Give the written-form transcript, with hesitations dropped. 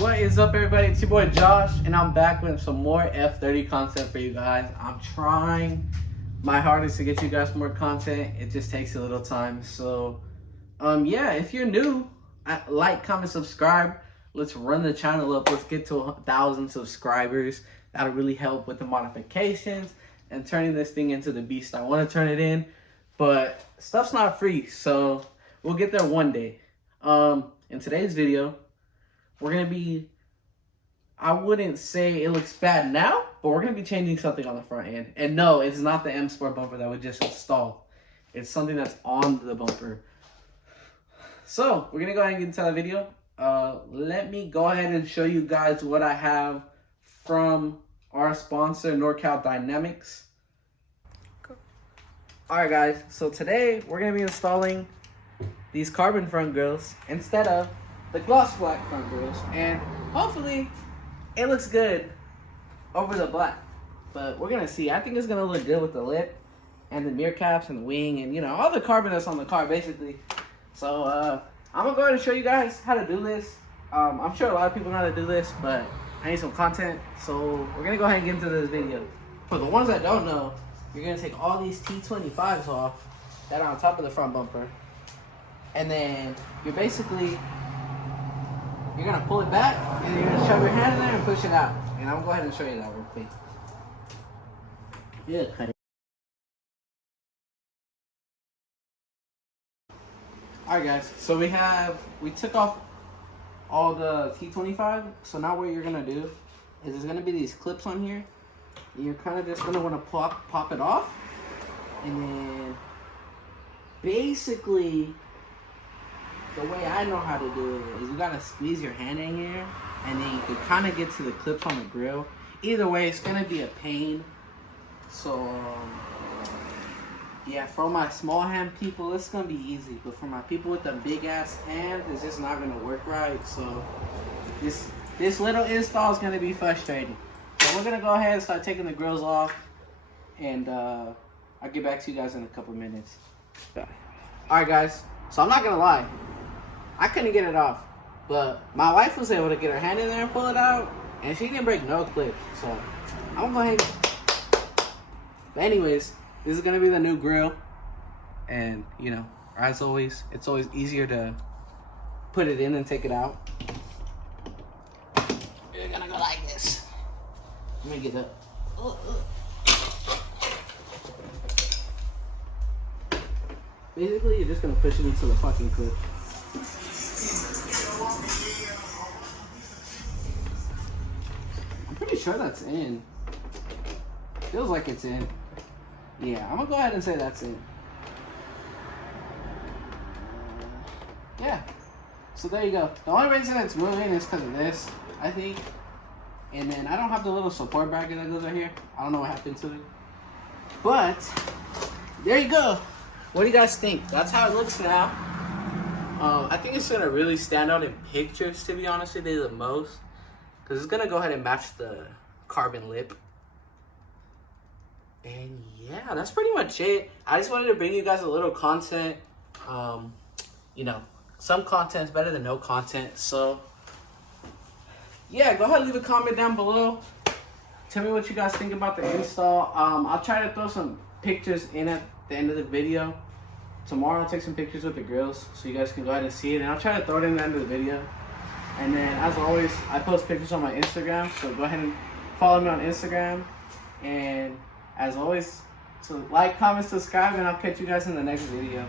What is up, everybody? It's your boy Josh, and I'm back with some more f30 content for you guys. I'm trying my hardest to get you guys more content. It just takes a little time. So yeah, if you're new, like, comment, subscribe. Let's run the channel up. Let's get to 1,000 subscribers. That'll really help with the modifications and turning this thing into the beast I want to turn it in. But stuff's not free, so we'll get there one day. In today's video, we're gonna be, I wouldn't say it looks bad now, but we're gonna be changing something on the front end. And no, it's not the M Sport bumper that we just installed. It's something that's on the bumper. So we're gonna go ahead and get into that video. Let me go ahead and show you guys what I have from our sponsor, NorCal Dynamics. Cool. All right, guys. So today we're gonna be installing these carbon front grills instead of the gloss black front grills, and hopefully it looks good over the black, but we're gonna see. I think it's gonna look good with the lip and the mirror caps and the wing and, you know, all the carbon that's on the car basically. So I'm gonna go ahead and show you guys how to do this. I'm sure a lot of people know how to do this, but I need some content, so we're gonna go ahead and get into this video. For the ones that don't know, you're gonna take all these T25s off that are on top of the front bumper, and then you're gonna pull it back, and you're gonna shove your hand in there and push it out. And I'm gonna go ahead and show you that real quick. Yeah, cut it. Alright guys, so we took off all the T25. So now what you're gonna do is there's gonna be these clips on here. And you're kind of just gonna wanna pop it off. And then basically, the way I know how to do it is you gotta squeeze your hand in here, and then you can kind of get to the clips on the grill. Either way, it's gonna be a pain. So yeah, for my small hand people, it's gonna be easy, but for my people with the big ass hand, it's just not gonna work right. So this little install is gonna be frustrating. So we're gonna go ahead and start taking the grills off, and I'll get back to you guys in a couple minutes. All right, guys. So I'm not gonna lie, I couldn't get it off, but my wife was able to get her hand in there and pull it out, and she didn't break no clips. So I'm gonna go ahead. But anyways, this is gonna be the new grill, and you know, as always, it's always easier to put it in and take it out. You're gonna go like this. Let me get up. Basically, you're just gonna push it into the fucking clip. I'm pretty sure that's in. Feels like it's in. Yeah, I'm gonna go ahead and say that's in. Yeah. So there you go. The only reason it's moving is because of this, I think. And then I don't have the little support bracket that goes right here. I don't know what happened to it. But there you go. What do you guys think? That's how it looks now. I think it's gonna really stand out in pictures, to be honest with you, the most, because it's gonna go ahead and match the carbon lip. And yeah, that's pretty much it. I just wanted to bring you guys a little content. You know, some content is better than no content. So yeah, go ahead and leave a comment down below. Tell me what you guys think about the install. I'll try to throw some pictures in at the end of the video. Tomorrow I'll take some pictures with the grills so you guys can go ahead and see it, and I'll try to throw it in the end of the video. And then as always, I post pictures on my Instagram, so go ahead and follow me on Instagram. And as always, so like, comment, subscribe, and I'll catch you guys in the next video.